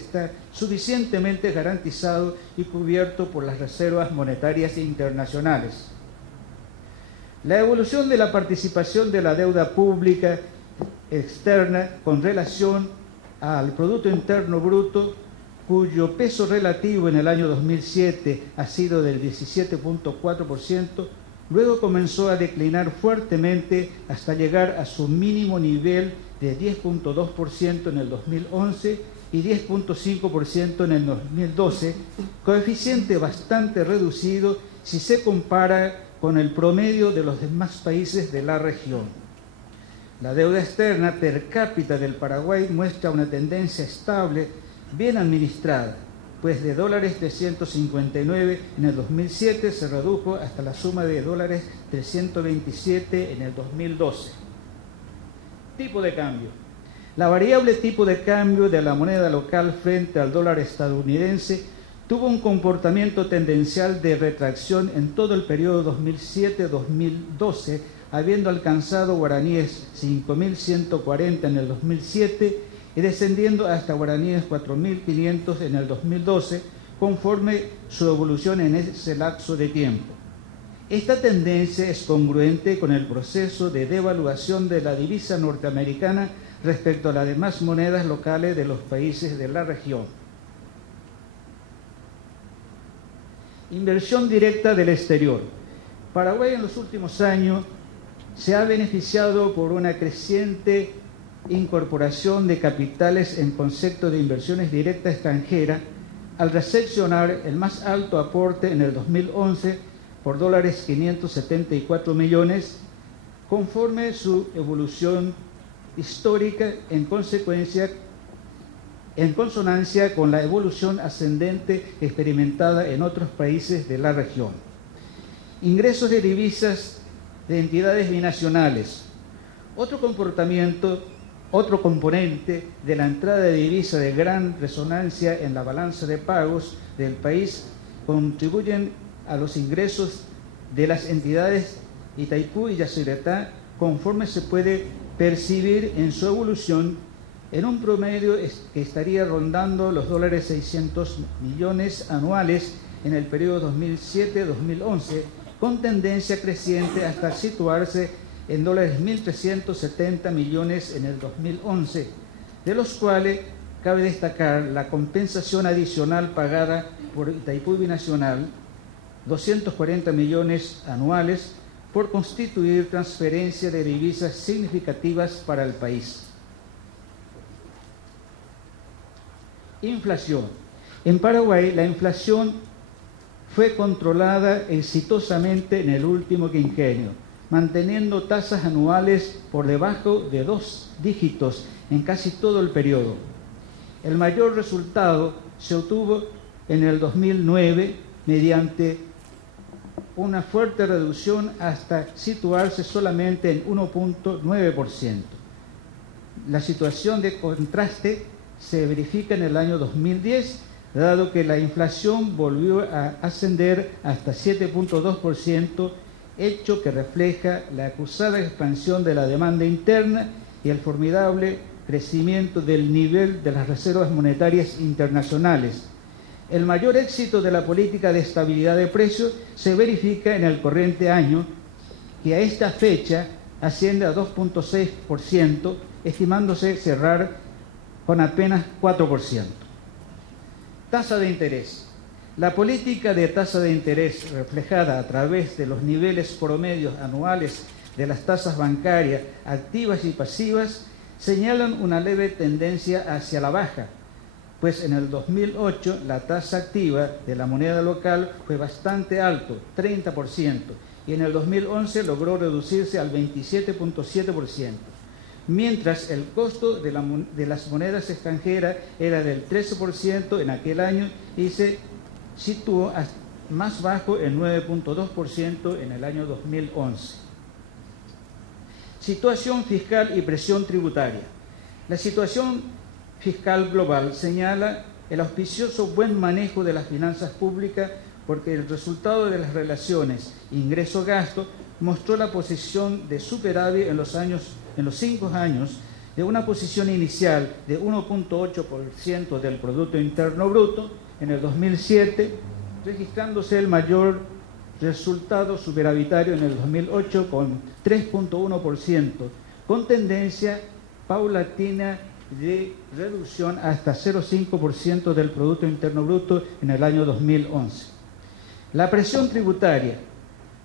está suficientemente garantizado y cubierto por las reservas monetarias internacionales. La evolución de la participación de la deuda pública externa con relación al Producto Interno Bruto, cuyo peso relativo en el año 2007 ha sido del 17.4%, luego comenzó a declinar fuertemente hasta llegar a su mínimo nivel de 10.2% en el 2011 y 10.5% en el 2012, coeficiente bastante reducido si se compara con el promedio de los demás países de la región. La deuda externa per cápita del Paraguay muestra una tendencia estable, bien administrada, pues de dólares 359 en el 2007 se redujo hasta la suma de dólares 327 en el 2012. Tipo de cambio. La variable tipo de cambio de la moneda local frente al dólar estadounidense tuvo un comportamiento tendencial de retracción en todo el periodo 2007-2012, habiendo alcanzado guaraníes 5.140 en el 2007 y descendiendo hasta guaraníes 4.500 en el 2012, conforme su evolución en ese lapso de tiempo. Esta tendencia es congruente con el proceso de devaluación de la divisa norteamericana respecto a las demás monedas locales de los países de la región. Inversión directa del exterior. Paraguay en los últimos años se ha beneficiado por una creciente incorporación de capitales en concepto de inversiones directas extranjeras al recepcionar el más alto aporte en el 2011 por dólares 574 millones, conforme su evolución histórica en consonancia con la evolución ascendente experimentada en otros países de la región. Ingresos de divisas de entidades binacionales. Otro componente de la entrada de divisa de gran resonancia en la balanza de pagos del país contribuyen a los ingresos de las entidades Itaipú y Yacyretá, conforme se puede percibir en su evolución en un promedio que estaría rondando los dólares 600 millones anuales en el periodo 2007-2011, con tendencia creciente hasta situarse en dólares 1.370 millones en el 2011, de los cuales cabe destacar la compensación adicional pagada por Itaipú Binacional, 240 millones anuales, por constituir transferencia de divisas significativas para el país. Inflación. En Paraguay, la inflación fue controlada exitosamente en el último quinquenio, manteniendo tasas anuales por debajo de 2 dígitos en casi todo el periodo. El mayor resultado se obtuvo en el 2009 mediante una fuerte reducción hasta situarse solamente en 1.9%. La situación de contraste se verifica en el año 2010, dado que la inflación volvió a ascender hasta 7.2%, hecho que refleja la acusada expansión de la demanda interna y el formidable crecimiento del nivel de las reservas monetarias internacionales. El mayor éxito de la política de estabilidad de precios se verifica en el corriente año, que a esta fecha asciende a 2.6%, estimándose cerrar con apenas 4%. Tasa de interés. La política de tasa de interés reflejada a través de los niveles promedios anuales de las tasas bancarias activas y pasivas señalan una leve tendencia hacia la baja, pues en el 2008 la tasa activa de la moneda local fue bastante alto, 30%, y en el 2011 logró reducirse al 27.7%, mientras el costo de las monedas extranjeras era del 13% en aquel año y se situó más bajo en 9.2% en el año 2011. Situación fiscal y presión tributaria. La situación fiscal global señala el auspicioso buen manejo de las finanzas públicas, porque el resultado de las relaciones ingreso-gasto mostró la posición de superávit en los 5 años de una posición inicial de 1.8% del Producto Interno Bruto en el 2007, registrándose el mayor resultado superavitario en el 2008 con 3.1%, con tendencia paulatina de reducción hasta 0,5% del Producto Interno Bruto en el año 2011. La presión tributaria,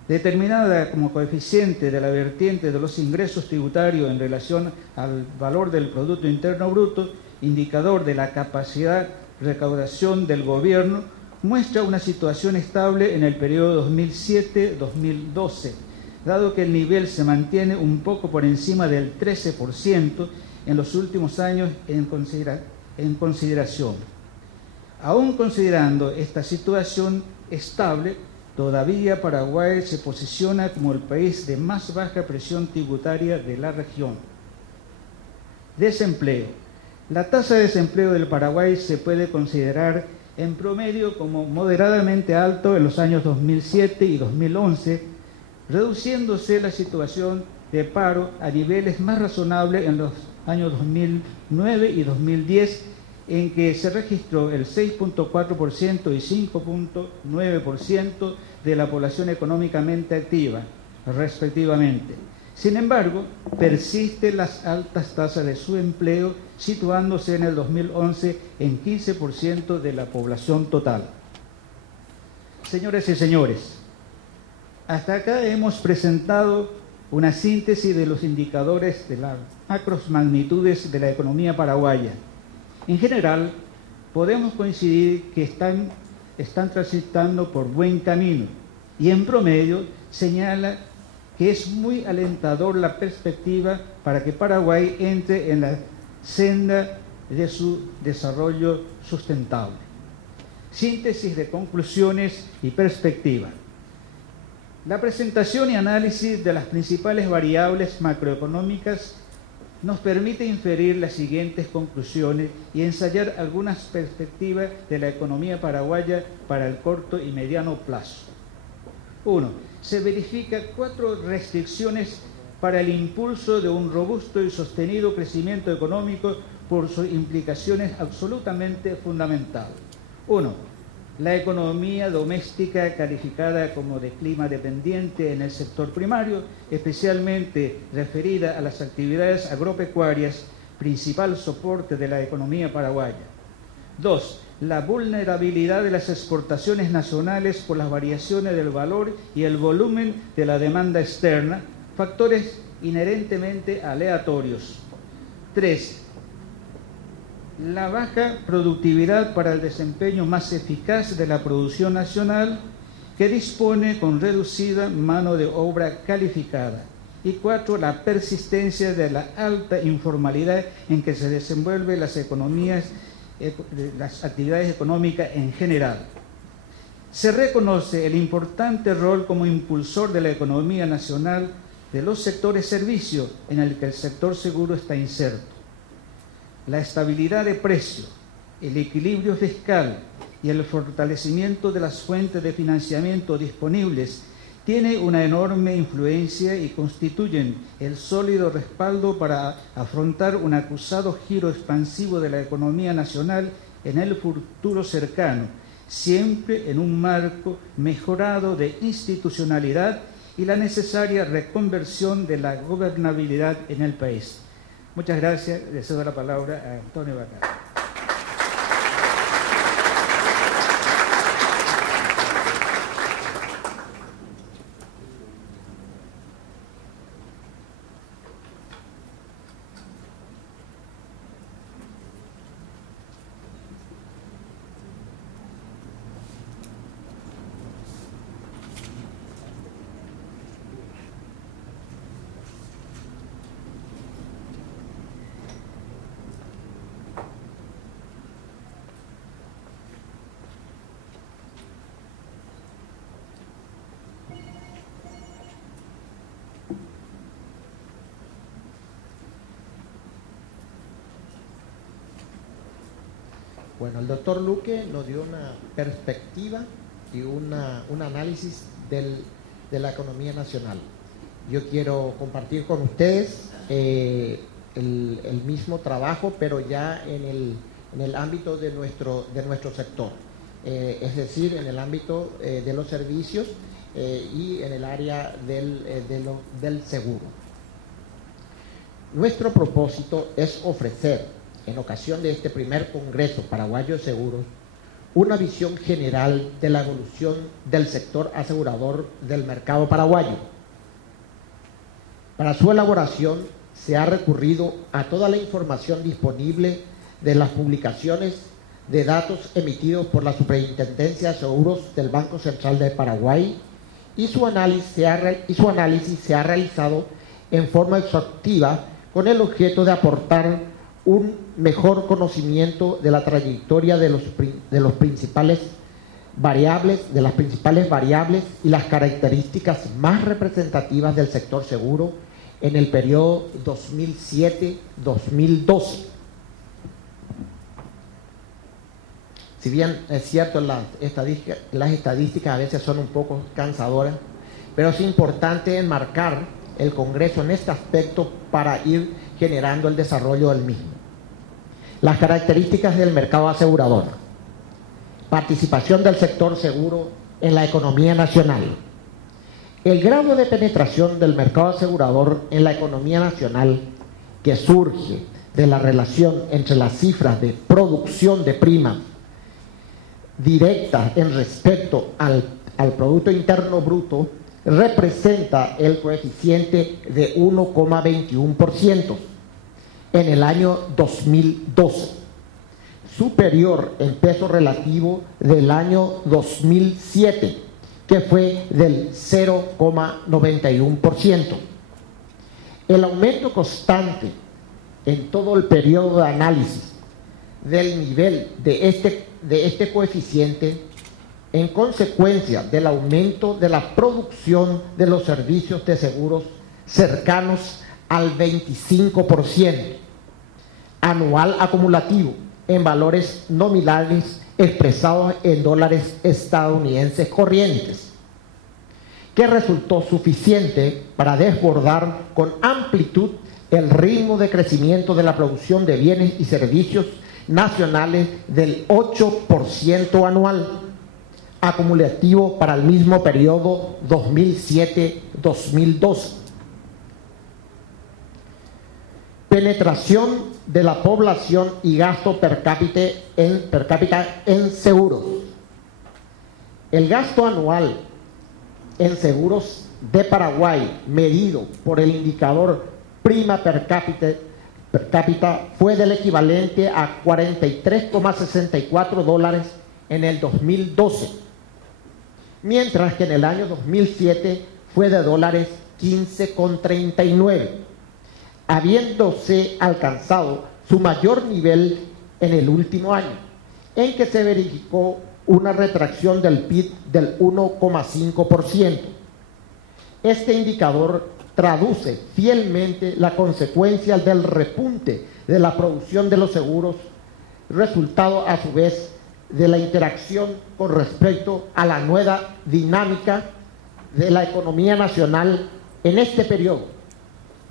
determinada como coeficiente de la vertiente de los ingresos tributarios en relación al valor del Producto Interno Bruto, indicador de la capacidad de recaudación del gobierno, muestra una situación estable en el periodo 2007-2012, dado que el nivel se mantiene un poco por encima del 13% en los últimos años en consideración. Aún considerando esta situación estable, todavía Paraguay se posiciona como el país de más baja presión tributaria de la región. Desempleo. La tasa de desempleo del Paraguay se puede considerar en promedio como moderadamente alto en los años 2007 y 2011, reduciéndose la situación de paro a niveles más razonables en los años 2009 y 2010, en que se registró el 6.4% y 5.9% de la población económicamente activa, respectivamente. Sin embargo, persisten las altas tasas de subempleo, situándose en el 2011 en 15% de la población total. Señoras y señores, hasta acá hemos presentado una síntesis de los indicadores de las macromagnitudes de la economía paraguaya. En general, podemos coincidir que están transitando por buen camino y en promedio señala que es muy alentador la perspectiva para que Paraguay entre en la senda de su desarrollo sustentable. Síntesis de conclusiones y perspectiva. La presentación y análisis de las principales variables macroeconómicas nos permite inferir las siguientes conclusiones y ensayar algunas perspectivas de la economía paraguaya para el corto y mediano plazo. 1. Se verifican 4 restricciones para el impulso de un robusto y sostenido crecimiento económico por sus implicaciones absolutamente fundamentales. 1. La economía doméstica calificada como de clima dependiente en el sector primario, especialmente referida a las actividades agropecuarias, principal soporte de la economía paraguaya. 2. La vulnerabilidad de las exportaciones nacionales por las variaciones del valor y el volumen de la demanda externa, factores inherentemente aleatorios. 3. La baja productividad para el desempeño más eficaz de la producción nacional, que dispone con reducida mano de obra calificada. Y 4. La persistencia de la alta informalidad en que se desenvuelven las actividades económicas en general. Se reconoce el importante rol como impulsor de la economía nacional de los sectores servicios, en el que el sector seguro está inserto. La estabilidad de precios, el equilibrio fiscal y el fortalecimiento de las fuentes de financiamiento disponibles tiene una enorme influencia y constituyen el sólido respaldo para afrontar un acusado giro expansivo de la economía nacional en el futuro cercano, siempre en un marco mejorado de institucionalidad y la necesaria reconversión de la gobernabilidad en el país. Muchas gracias. Le cedo la palabra a Antonio Bacar. Bueno, el doctor Luque nos dio una perspectiva y un análisis de la economía nacional. Yo quiero compartir con ustedes el mismo trabajo, pero ya en el ámbito de nuestro sector, es decir, en el ámbito de los servicios y en el área del seguro. Nuestro propósito es ofrecer, en ocasión de este primer Congreso Paraguayo de Seguros, una visión general de la evolución del sector asegurador del mercado paraguayo. Para su elaboración se ha recurrido a toda la información disponible de las publicaciones de datos emitidos por la Superintendencia de Seguros del Banco Central de Paraguay y su análisis se ha realizado en forma exhaustiva con el objeto de aportar un mejor conocimiento de la trayectoria de las principales variables y las características más representativas del sector seguro en el periodo 2007-2012. Si bien es cierto, las estadísticas a veces son un poco cansadoras, pero es importante enmarcar el Congreso en este aspecto para ir generando el desarrollo del mismo. Las características del mercado asegurador. Participación del sector seguro en la economía nacional. El grado de penetración del mercado asegurador en la economía nacional, que surge de la relación entre las cifras de producción de primas directas en respecto al Producto Interno Bruto, representa el coeficiente de 1,21% en el año 2012, superior en peso relativo del año 2007, que fue del 0,91%. El aumento constante en todo el periodo de análisis del nivel de este coeficiente, en consecuencia del aumento de la producción de los servicios de seguros cercanos al 25%, anual acumulativo, en valores nominales expresados en dólares estadounidenses corrientes, que resultó suficiente para desbordar con amplitud el ritmo de crecimiento de la producción de bienes y servicios nacionales del 8% anual, acumulativo para el mismo periodo 2007-2012. Penetración de la población y gasto per cápita en seguros. El gasto anual en seguros de Paraguay, medido por el indicador prima per cápita, fue del equivalente a $43,64 en el 2012, mientras que en el año 2007 fue de $15,39, habiéndose alcanzado su mayor nivel en el último año, en que se verificó una retracción del PIB del 1,5%. Este indicador traduce fielmente la consecuencia del repunte de la producción de los seguros, resultado a su vez de la interacción con respecto a la nueva dinámica de la economía nacional en este periodo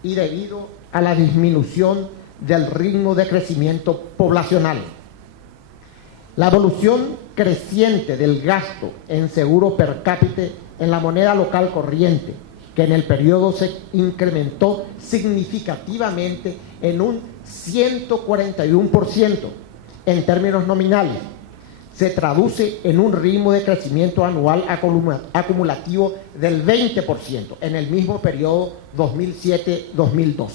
y debido a la disminución del ritmo de crecimiento poblacional. La evolución creciente del gasto en seguro per cápita en la moneda local corriente, que en el periodo se incrementó significativamente en un 141% en términos nominales, se traduce en un ritmo de crecimiento anual acumulativo del 20% en el mismo periodo 2007-2012.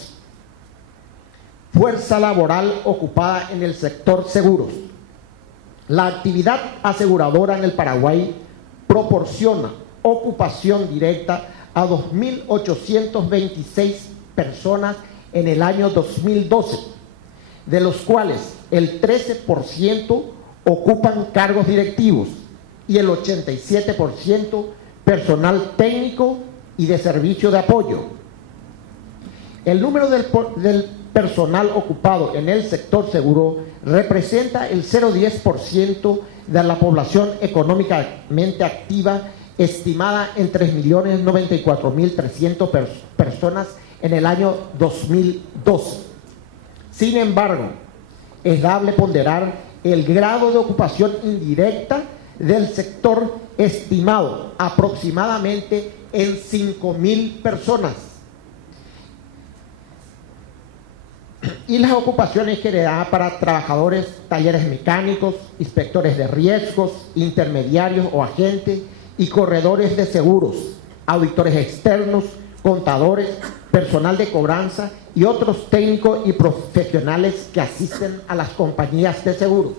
Fuerza laboral ocupada en el sector seguros. La actividad aseguradora en el Paraguay proporciona ocupación directa a 2.826 personas en el año 2012, de los cuales el 13% ocupan cargos directivos y el 87% personal técnico y de servicio de apoyo. El número del personal ocupado en el sector seguro representa el 0,10% de la población económicamente activa, estimada en 3.094.300 personas en el año 2012. Sin embargo, es dable ponderar el grado de ocupación indirecta del sector, estimado aproximadamente en 5.000 personas, y las ocupaciones generadas para trabajadores, talleres mecánicos, inspectores de riesgos, intermediarios o agentes y corredores de seguros, auditores externos, contadores, personal de cobranza y otros técnicos y profesionales que asisten a las compañías de seguros.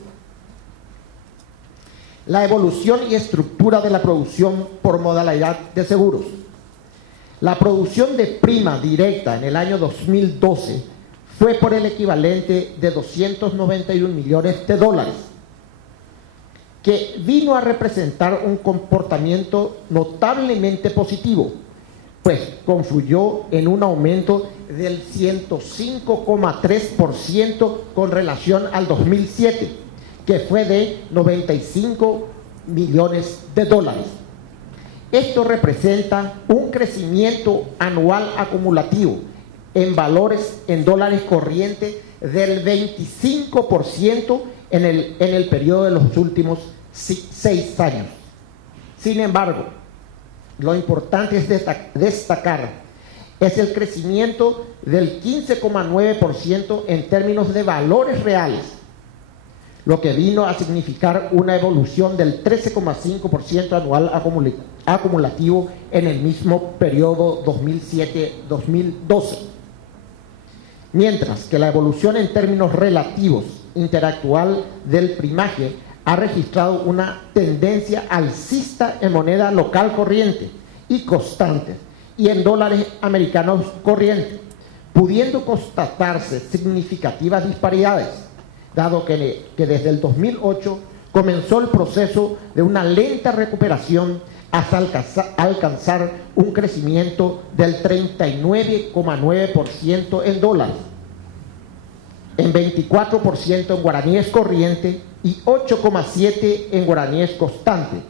La evolución y estructura de la producción por modalidad de seguros. La producción de prima directa en el año 2012 fue por el equivalente de 291 millones de dólares, que vino a representar un comportamiento notablemente positivo, pues confluyó en un aumento del 105,3% con relación al 2007, que fue de 95 millones de dólares. Esto representa un crecimiento anual acumulativo en valores en dólares corrientes del 25% en el periodo de los últimos 6 años. Sin embargo, lo importante es destacar es el crecimiento del 15,9% en términos de valores reales, lo que vino a significar una evolución del 13,5% anual acumulativo en el mismo periodo 2007-2012. Mientras que la evolución en términos relativos interactual del primaje ha registrado una tendencia alcista en moneda local corriente y constante y en dólares americanos corrientes, pudiendo constatarse significativas disparidades, dado que desde el 2008 comenzó el proceso de una lenta recuperación hasta alcanzar un crecimiento del 39,9% en dólares, en 24% en guaraníes corriente y 8,7% en guaraníes constante,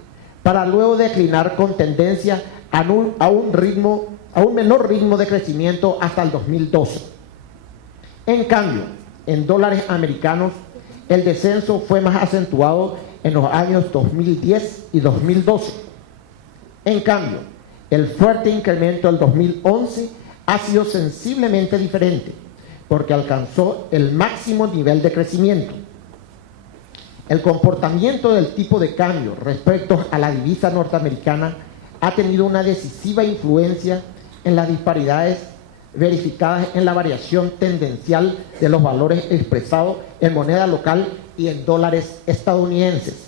para luego declinar con tendencia a un menor ritmo de crecimiento hasta el 2012. En cambio, en dólares americanos, el descenso fue más acentuado en los años 2010 y 2012. En cambio, el fuerte incremento del 2011 ha sido sensiblemente diferente, porque alcanzó el máximo nivel de crecimiento. El comportamiento del tipo de cambio respecto a la divisa norteamericana ha tenido una decisiva influencia en las disparidades verificadas en la variación tendencial de los valores expresados en moneda local y en dólares estadounidenses.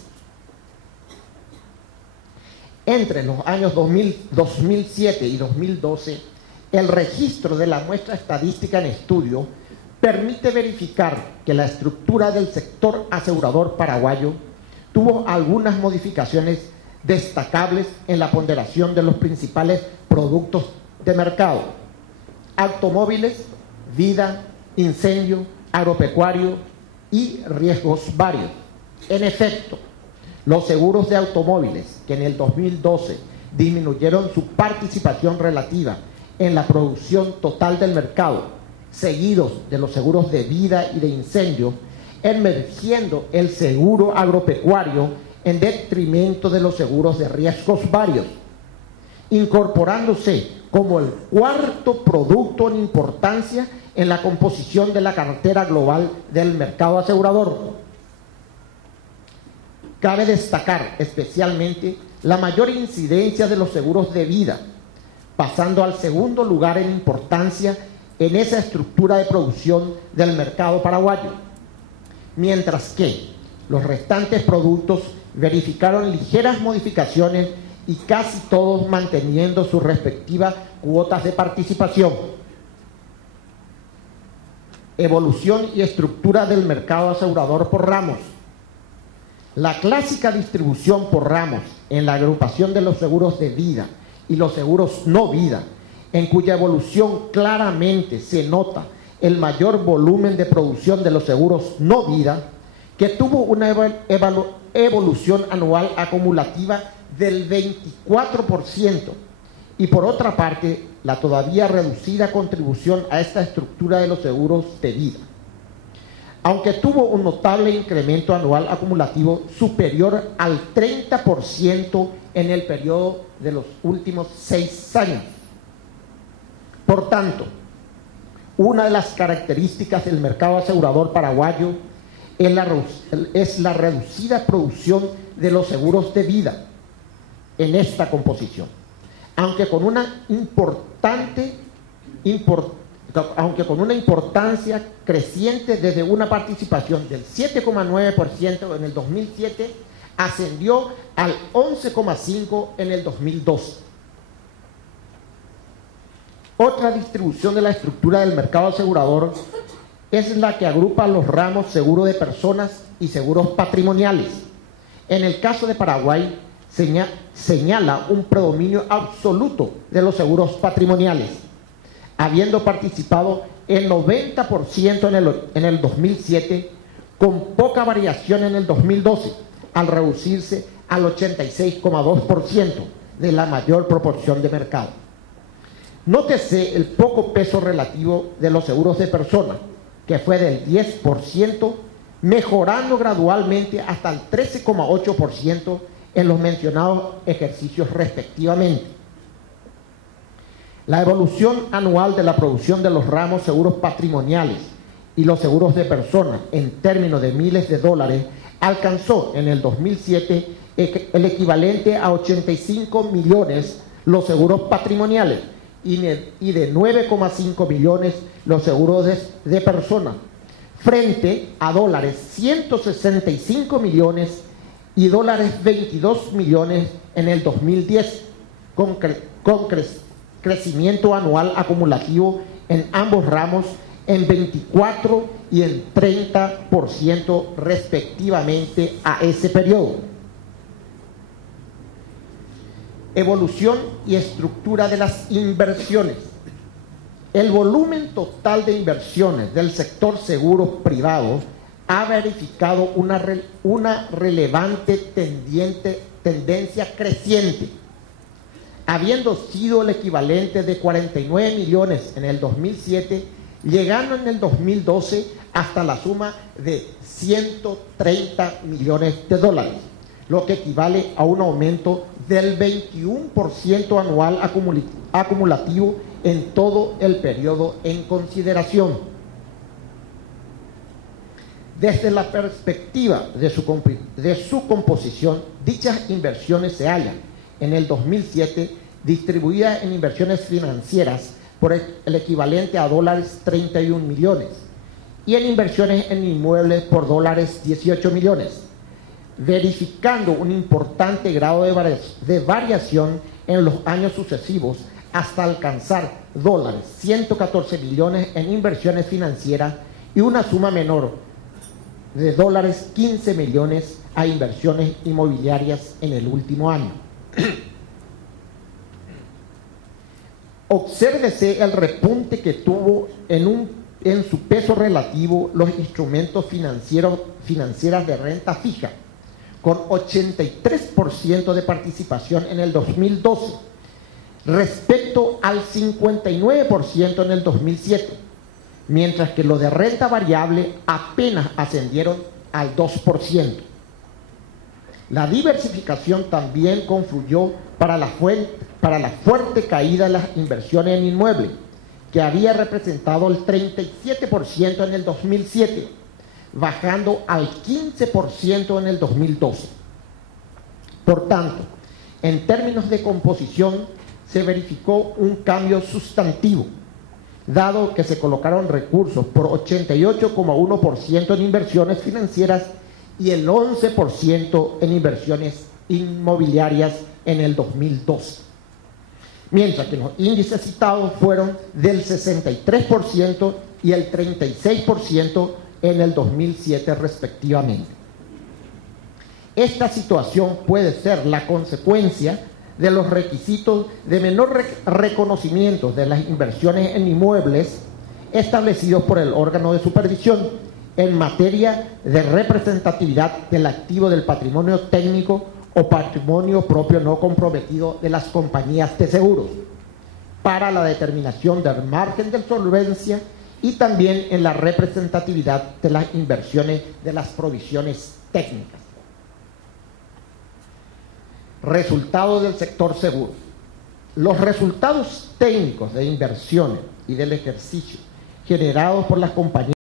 Entre los años 2007 y 2012, el registro de la muestra estadística en estudio permite verificar que la estructura del sector asegurador paraguayo tuvo algunas modificaciones destacables en la ponderación de los principales productos de mercado: automóviles, vida, incendio, agropecuario y riesgos varios. En efecto, los seguros de automóviles, que en el 2012 disminuyeron su participación relativa en la producción total del mercado, seguidos de los seguros de vida y de incendio, emergiendo el seguro agropecuario en detrimento de los seguros de riesgos varios, incorporándose como el cuarto producto en importancia en la composición de la cartera global del mercado asegurador. Cabe destacar especialmente la mayor incidencia de los seguros de vida, pasando al segundo lugar en importancia en esa estructura de producción del mercado paraguayo, mientras que los restantes productos verificaron ligeras modificaciones y casi todos manteniendo sus respectivas cuotas de participación. Evolución y estructura del mercado asegurador por ramos. La clásica distribución por ramos en la agrupación de los seguros de vida y los seguros no vida, en cuya evolución claramente se nota el mayor volumen de producción de los seguros no vida, que tuvo una evolución anual acumulativa del 24%, y por otra parte la todavía reducida contribución a esta estructura de los seguros de vida. aunque tuvo un notable incremento anual acumulativo superior al 30% en el periodo de los últimos 6 años. Por tanto, una de las características del mercado asegurador paraguayo es la reducida producción de los seguros de vida en esta composición, aunque con una importancia creciente desde una participación del 7,9% en el 2007, ascendió al 11,5% en el 2012. Otra distribución de la estructura del mercado asegurador es la que agrupa los ramos seguro de personas y seguros patrimoniales. En el caso de Paraguay, señala un predominio absoluto de los seguros patrimoniales, habiendo participado el 90% en el 2007, con poca variación en el 2012, al reducirse al 86,2% de la mayor proporción de mercado. Nótese el poco peso relativo de los seguros de persona, que fue del 10%, mejorando gradualmente hasta el 13,8% en los mencionados ejercicios respectivamente. La evolución anual de la producción de los ramos seguros patrimoniales y los seguros de personas en términos de miles de dólares alcanzó en el 2007 el equivalente a 85 millones los seguros patrimoniales y de 9,5 millones los seguros de personas, frente a dólares 165 millones y dólares 22 millones en el 2010, con crecimiento anual acumulativo en ambos ramos en 24 y en 30% respectivamente a ese periodo. Evolución y estructura de las inversiones. El volumen total de inversiones del sector seguro privado ha verificado una relevante tendencia creciente, habiendo sido el equivalente de 49 millones en el 2007, llegando en el 2012 hasta la suma de 130 millones de dólares, lo que equivale a un aumento del 21% anual acumulativo en todo el periodo en consideración. Desde la perspectiva de su composición, dichas inversiones se hallan en el 2007 distribuidas en inversiones financieras por el equivalente a dólares 31 millones y en inversiones en inmuebles por dólares 18 millones, verificando un importante grado de variación en los años sucesivos hasta alcanzar dólares 114 millones en inversiones financieras y una suma menor de dólares 15 millones a inversiones inmobiliarias en el último año. Obsérvese el repunte que tuvo en su peso relativo los instrumentos financieros de renta fija, con 83% de participación en el 2012, respecto al 59% en el 2007, mientras que los de renta variable apenas ascendieron al 2%. La diversificación también confluyó para la fuerte caída de las inversiones en inmuebles, que había representado el 37% en el 2007, bajando al 15% en el 2012. Por tanto, en términos de composición, se verificó un cambio sustantivo, dado que se colocaron recursos por 88,1% en inversiones financieras y el 11% en inversiones inmobiliarias en el 2012. Mientras que los índices citados fueron del 63% y el 36% en el 2007 respectivamente. Esta situación puede ser la consecuencia de los requisitos de menor reconocimiento de las inversiones en inmuebles establecidos por el órgano de supervisión en materia de representatividad del activo del patrimonio técnico o patrimonio propio no comprometido de las compañías de seguros para la determinación del margen de solvencia y también en la representatividad de las inversiones de las provisiones técnicas. Resultados del sector seguro. Los resultados técnicos de inversiones y del ejercicio generados por las compañías